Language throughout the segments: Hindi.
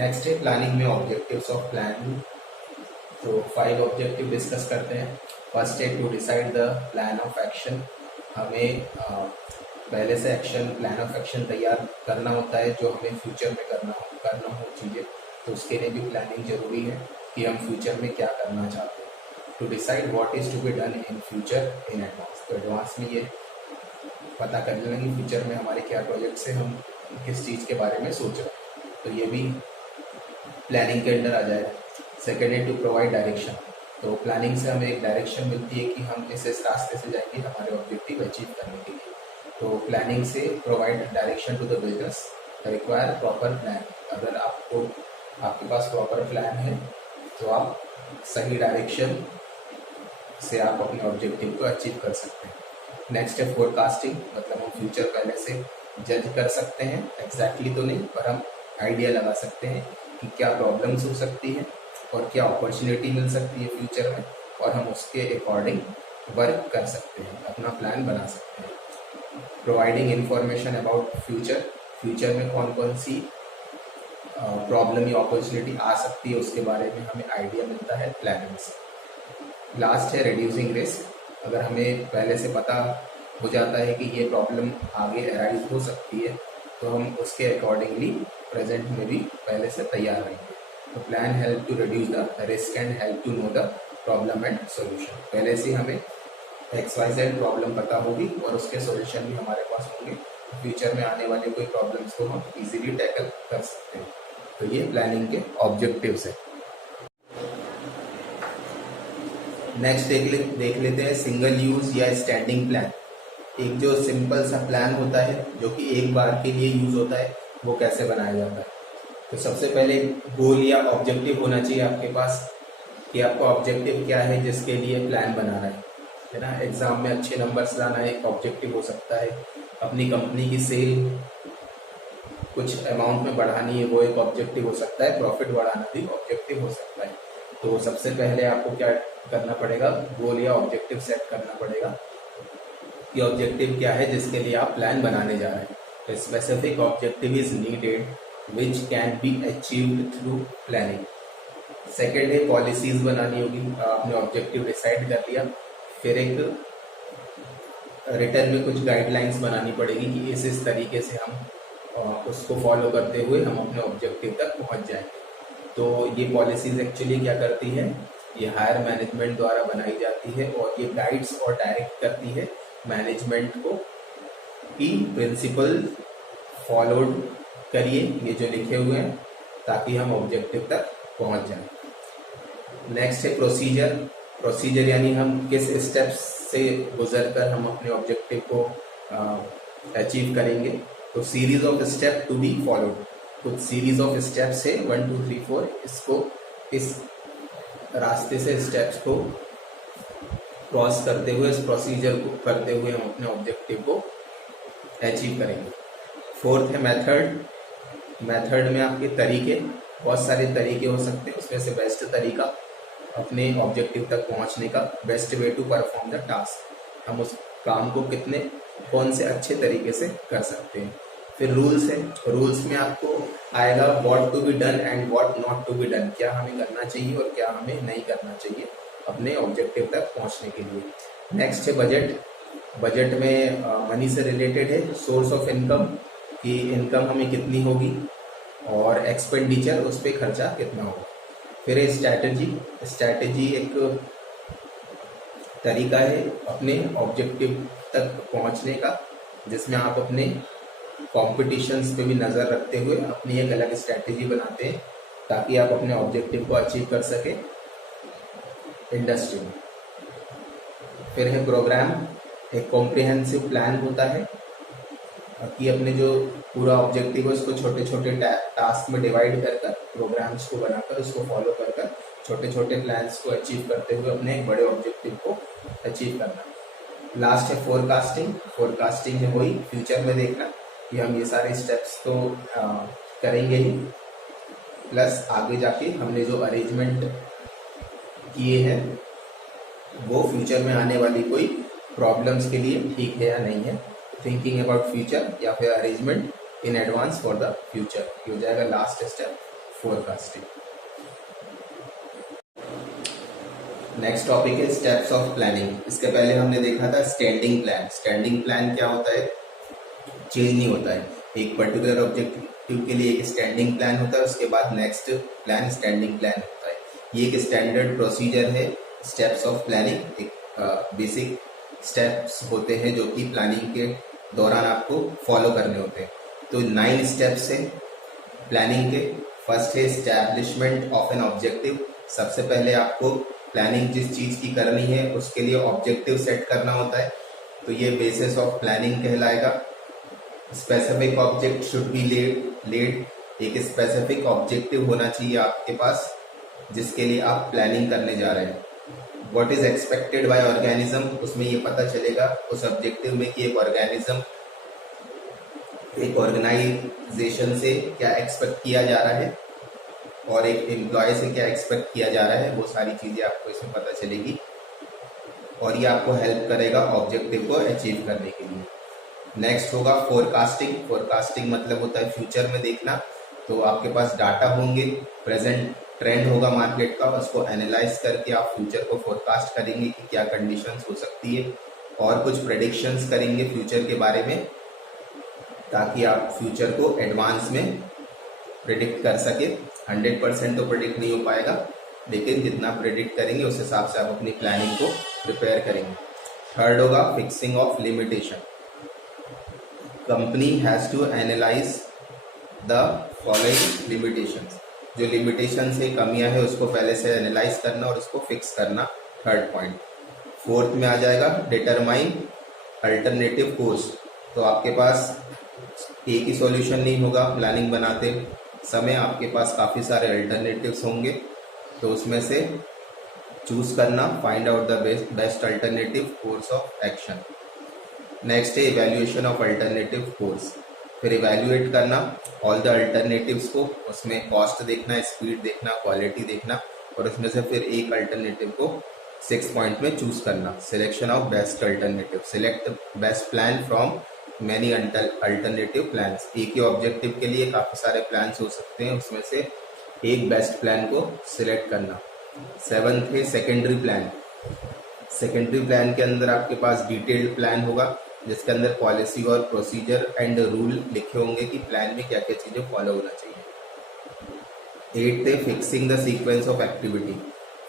नेक्स्ट है प्लानिंग में ऑब्जेक्टिव्स ऑफ प्लानिंग। तो 5 ऑब्जेक्टिव डिस्कस करते हैं। फर्स्ट है to decide the plan of action. हमें पहले से प्लान ऑफ एक्शन तैयार करना होता है जो हमें फ्यूचर में करना हो चीज़ें। तो उसके लिए भी प्लानिंग जरूरी है कि हम फ्यूचर में क्या करना चाहते हैं। To decide what is to be done in future in advance. तो एडवांस में ये पता कर लेना कि फ्यूचर में हमारे क्या प्रोजेक्ट्स हैं, हम किस चीज़ के बारे में सोच रहे हैं। तो ये भी प्लानिंग के अंडर आ जाएगा। सेकेंड है टू प्रोवाइड डायरेक्शन। तो प्लानिंग से हमें एक डायरेक्शन मिलती है कि हम इस रास्ते से जाएंगे हमारे ऑब्जेक्टिव अचीव करने के लिए। तो प्लानिंग से provide direction to the business require proper plan. अगर आपके पास प्रॉपर प्लान है तो आप सही डायरेक्शन से आप अपने ऑब्जेक्टिव को अचीव कर सकते हैं। नेक्स्ट है फोरकास्टिंग। मतलब हम फ्यूचर पहले से जज कर सकते हैं, एग्जैक्टली तो नहीं पर हम आइडिया लगा सकते हैं कि क्या प्रॉब्लम्स हो सकती है और क्या अपॉर्चुनिटी मिल सकती है फ्यूचर में, और हम उसके अकॉर्डिंग वर्क कर सकते हैं, अपना प्लान बना सकते हैं। प्रोवाइडिंग इंफॉर्मेशन अबाउट फ्यूचर में कौन कौन सी प्रॉब्लम या अपॉर्चुनिटी आ सकती है उसके बारे में हमें आइडिया मिलता है प्लानिंग से। लास्ट है रिड्यूसिंग रिस्क। अगर हमें पहले से पता हो जाता है कि ये प्रॉब्लम आगे अराइज हो सकती है तो हम उसके अकॉर्डिंगली प्रेजेंट में भी पहले से तैयार रहेंगे। तो plan help to reduce the risk and help to know the problem and solution. पहले से हमें XYZ प्रॉब्लम पता होगी और उसके सोल्यूशन भी हमारे पास होंगे। फ्यूचर में आने वाले कोई प्रॉब्लम्स को हम इजीली टैकल कर सकते हैं। तो ये प्लानिंग के ऑब्जेक्टिव्स है। नेक्स्ट देख लेते हैं सिंगल यूज या स्टैंडिंग प्लान। एक जो सिंपल सा प्लान होता है जो कि एक बार के लिए यूज होता है वो कैसे बनाया जाता है। तो सबसे पहले गोल या ऑब्जेक्टिव होना चाहिए आपके पास कि आपका ऑब्जेक्टिव क्या है जिसके लिए प्लान बनाना है ना। एग्जाम में अच्छे नंबर्स लाना एक ऑब्जेक्टिव हो सकता है, अपनी कंपनी की सेल कुछ अमाउंट में बढ़ानी है वो एक ऑब्जेक्टिव हो सकता है, प्रॉफिट बढ़ाना भी ऑब्जेक्टिव हो सकता है। तो सबसे पहले आपको क्या करना पड़ेगा, गोल या ऑब्जेक्टिव सेट करना पड़ेगा कि ऑब्जेक्टिव क्या है जिसके लिए आप प्लान बनाने जा रहे हैं। Specific objective is needed which can be achieved through planning. Second है पॉलिसीज बनानी होगी। आपने ऑब्जेक्टिव डिसाइड कर लिया, फिर एक रिटर्न में कुछ गाइडलाइंस बनानी पड़ेगी कि इस तरीके से हम उसको फॉलो करते हुए हम अपने ऑब्जेक्टिव तक पहुंच जाएंगे। तो ये पॉलिसीज एक्चुअली क्या करती है, ये हायर मैनेजमेंट द्वारा बनाई जाती है और ये गाइड्स और डायरेक्ट करती है मैनेजमेंट को कि प्रिंसिपल फॉलोड करिए ये जो लिखे हुए हैं ताकि हम ऑब्जेक्टिव तक पहुंच जाएं। नेक्स्ट है प्रोसीजर यानी हम किस स्टेप्स से गुजरकर हम अपने ऑब्जेक्टिव को अचीव करेंगे। तो series of step to be followed. कुछ सीरीज ऑफ स्टेप्स है 1 2 3 4, इसको इस रास्ते से स्टेप्स को क्रॉस करते हुए, इस प्रोसीजर को करते हुए हम अपने ऑब्जेक्टिव को अचीव करेंगे। फोर्थ है मेथड में आपके तरीके, बहुत सारे तरीके हो सकते हैं, उसमें से बेस्ट तरीका अपने ऑब्जेक्टिव तक पहुंचने का, best way to perform the task, हम उस काम को कौन से अच्छे तरीके से कर सकते हैं। फिर रूल्स है, रूल्स में आपको आएगा what to be done and what not to be done, क्या हमें करना चाहिए और क्या हमें नहीं करना चाहिए अपने ऑब्जेक्टिव तक पहुंचने के लिए। नेक्स्ट है बजट में मनी से रिलेटेड है, सोर्स ऑफ इनकम की इनकम हमें कितनी होगी और एक्सपेंडिचर उस पर खर्चा कितना होगा। फिर है स्ट्रैटेजी एक तरीका है अपने ऑब्जेक्टिव तक पहुंचने का जिसमें आप अपने कॉम्पिटिशन्स पे भी नज़र रखते हुए अपनी एक अलग स्ट्रैटेजी बनाते हैं ताकि आप अपने ऑब्जेक्टिव को अचीव कर सकें इंडस्ट्री में। फिर है प्रोग्राम, एक कॉम्प्रिहेंसिव प्लान होता है कि अपने जो पूरा ऑब्जेक्टिव है उसको छोटे छोटे टास्क में डिवाइड कर प्रोग्राम्स को बनाकर उसको फॉलो कर छोटे छोटे प्लान्स को अचीव करते हुए अपने एक बड़े ऑब्जेक्टिव को अचीव करना। लास्ट है फोरकास्टिंग है वही फ्यूचर में देखना कि हम ये सारे स्टेप्स तो करेंगे ही, प्लस आगे जाके हमने जो अरेंजमेंट किए हैं वो फ्यूचर में आने वाली कोई प्रॉब्लम्स के लिए ठीक है या नहीं है। थिंकिंग अबाउट फ्यूचर या फिर arrangement in advance for the future, ये हो जाएगा last step forecasting. Next topic है स्टेप्स ऑफ प्लानिंग। इसके पहले हमने देखा था स्टैंडिंग प्लान। स्टैंडिंग प्लान क्या होता है? चेंज नहीं होता है। एक पर्टिकुलर ऑब्जेक्टिव के लिए एक स्टैंडिंग प्लान होता है, उसके बाद नेक्स्ट प्लान स्टैंडिंग प्लान होता है। ये एक स्टैंडर्ड प्रोसीजर है स्टेप्स ऑफ प्लानिंग। एक बेसिक स्टेप्स होते हैं जो कि प्लानिंग के दौरान आपको फॉलो करने होते हैं। तो 9 स्टेप्स हैं प्लानिंग के। फर्स्ट है एस्टैब्लिशमेंट ऑफ एन ऑब्जेक्टिव। सबसे पहले आपको प्लानिंग जिस चीज की करनी है उसके लिए ऑब्जेक्टिव सेट करना होता है, तो ये बेसिस ऑफ प्लानिंग कहलाएगा। Specific object should be laid. एक स्पेसिफिक ऑब्जेक्टिव होना चाहिए आपके पास जिसके लिए आप प्लानिंग करने जा रहे हैं। What is expected bye organism, उसमें ये पता चलेगा उस ऑब्जेक्टिव में कि एक ऑर्गेनिज्म, एक ऑर्गेनाइजेशन से क्या एक्सपेक्ट किया जा रहा है और एक एम्प्लॉय से क्या एक्सपेक्ट किया जा रहा है। वो सारी चीजें आपको इसमें पता चलेगी और ये आपको हेल्प करेगा ऑब्जेक्टिव को अचीव करने के लिए। नेक्स्ट होगा फोरकास्टिंग। फोरकास्टिंग मतलब होता है फ्यूचर में देखना। तो आपके पास डाटा होंगे, प्रेजेंट ट्रेंड होगा मार्केट का, उसको एनालाइज करके आप फ्यूचर को फोरकास्ट करेंगे कि क्या कंडीशंस हो सकती है और कुछ प्रेडिक्शंस करेंगे फ्यूचर के बारे में, ताकि आप फ्यूचर को एडवांस में प्रिडिक्ट कर सके। 100% तो प्रिडिक्ट नहीं हो पाएगा, लेकिन जितना प्रिडिक्ट करेंगे उस हिसाब से आप अपनी प्लानिंग को प्रिपेयर करेंगे। थर्ड होगा fixing of limitation. Company has to analyse the following limitations. जो लिमिटेशंस है, कमियां है, उसको पहले से एनालाइज करना और उसको फिक्स करना। Third point. फोर्थ में आ जाएगा डिटरमाइन अल्टरनेटिव कोर्स। तो आपके पास एक ही सॉल्यूशन नहीं होगा। प्लानिंग बनाते समय आपके पास काफ़ी सारे अल्टरनेटिव्स होंगे, तो उसमें से चूज करना, find out the best alternative course of action. Next है इवेल्युएशन ऑफ अल्टरनेटिव कोर्स। फिर इवेल्युएट करना ऑल द अल्टरनेटिव्स को, उसमें कॉस्ट देखना, स्पीड देखना, क्वालिटी देखना और उसमें से फिर एक अल्टरनेटिव को 6 पॉइंट में चूज करना। Selection of best alternative. Select best plan from many alternative plans. एक ही ऑब्जेक्टिव के लिए काफी सारे प्लान्स हो सकते हैं, उसमें से एक बेस्ट प्लान को सिलेक्ट करना। 7th है सेकेंडरी प्लान। सेकेंडरी प्लान के अंदर आपके पास डिटेल्ड प्लान होगा जिसके अंदर पॉलिसी और प्रोसीजर एंड रूल लिखे होंगे कि प्लान में क्या क्या चीजें फॉलो होना चाहिए। 8th है fixing the sequence of activity.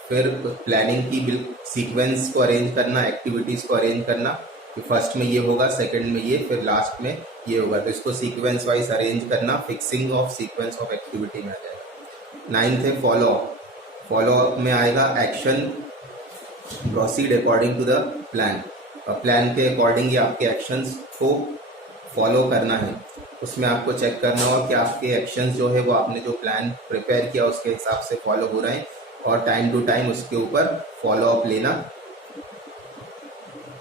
फिर प्लानिंग की सीक्वेंस को अरेंज करना, एक्टिविटीज को अरेंज करना कि फर्स्ट में ये होगा, सेकंड में ये, फिर लास्ट में ये होगा, तो इसको सीक्वेंस वाइज अरेंज करना। Fixing of sequence of activity में आ जाएगा। 9th है फॉलो अप। फॉलो अप में आएगा action proceed according to the plan. Plan के अकॉर्डिंग ही आपके एक्शंस को फॉलो करना है। उसमें आपको चेक करना होगा कि आपके एक्शंस जो है वो आपने जो प्लान प्रिपेयर किया उसके हिसाब से फॉलो हो रहे हैं और टाइम टू टाइम उसके ऊपर फॉलो अप लेना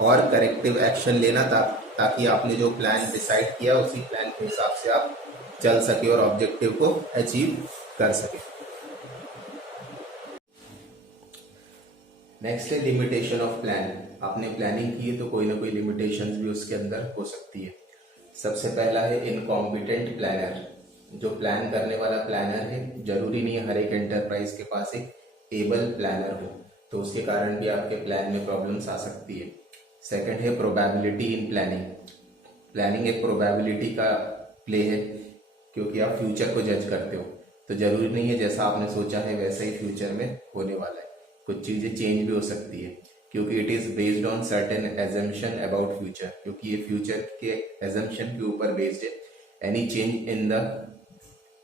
और करेक्टिव एक्शन लेना, ताकि आपने जो प्लान डिसाइड किया उसी प्लान के हिसाब से आप चल सके और ऑब्जेक्टिव को अचीव कर सके। नेक्स्ट है लिमिटेशन ऑफ प्लान। आपने प्लानिंग की है तो कोई ना कोई लिमिटेशंस भी उसके अंदर हो सकती है। सबसे पहला है इनकॉम्पिटेंट प्लानर। जो प्लान करने वाला प्लानर है, जरूरी नहीं है हर एक एंटरप्राइज के पास एक एबल प्लानर हो, तो उसके कारण भी आपके प्लान में प्रॉब्लम्स आ सकती है। सेकंड है प्रोबेबिलिटी इन प्लानिंग। प्लानिंग एक प्रोबेबिलिटी का प्ले है, क्योंकि आप फ्यूचर को जज करते हो, तो जरूरी नहीं है जैसा आपने सोचा है वैसा ही फ्यूचर में होने वाला है। कुछ चीजें चेंज भी हो सकती है, क्योंकि it is based on certain assumption about future, क्योंकि ये फ्यूचर के एजम्पशन के ऊपर बेस्ड है। Any change in the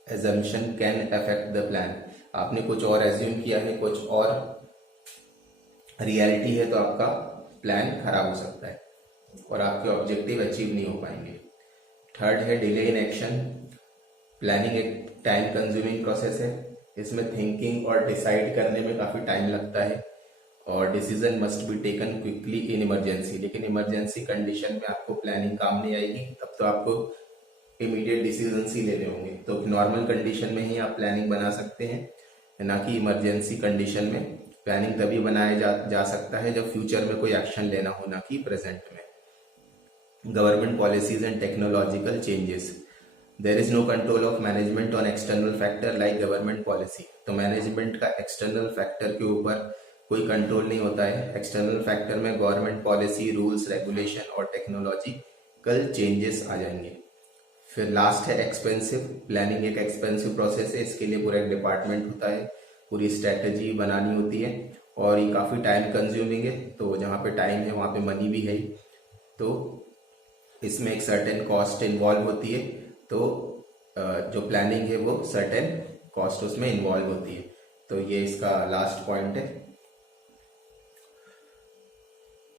assumption can affect the plan. आपने कुछ और एज्यूम किया है, कुछ और रियलिटी है, तो आपका प्लान खराब हो सकता है और आपके ऑब्जेक्टिव अचीव नहीं हो पाएंगे। थर्ड है डिले इन एक्शन। प्लानिंग एक टाइम कंज्यूमिंग प्रोसेस है। इसमें थिंकिंग और डिसाइड करने में काफी टाइम लगता है और decision must be taken quickly in emergency. लेकिन इमरजेंसी कंडीशन में आपको प्लानिंग काम नहीं आएगी, तब तो आपको इमीडिएट डिसीजन ही लेने होंगे। तो नॉर्मल कंडीशन में ही आप प्लानिंग बना सकते हैं, ना कि इमरजेंसी कंडीशन में। प्लानिंग तभी बनाया जा सकता है जब फ्यूचर में कोई एक्शन लेना हो, ना कि प्रेजेंट में। Government policies and technological changes. There is no control of management on external factor like government policy. तो मैनेजमेंट का एक्सटर्नल फैक्टर के ऊपर कोई कंट्रोल नहीं होता है। एक्सटर्नल फैक्टर में गवर्नमेंट पॉलिसी, रूल्स, रेगुलेशन और टेक्नोलॉजिकल चेंजेस आ जाएंगे। फिर लास्ट है एक्सपेंसिव। प्लानिंग एक एक्सपेंसिव प्रोसेस है, इसके लिए पूरा एक डिपार्टमेंट होता है, पूरी स्ट्रेटजी बनानी होती है और ये काफ़ी टाइम कंज्यूमिंग है। तो जहाँ पे टाइम है वहाँ पे मनी भी है, तो इसमें एक सर्टेन कॉस्ट इन्वॉल्व होती है। तो जो प्लानिंग है वो सर्टेन कॉस्ट उसमें इन्वॉल्व होती है। तो ये इसका लास्ट पॉइंट है।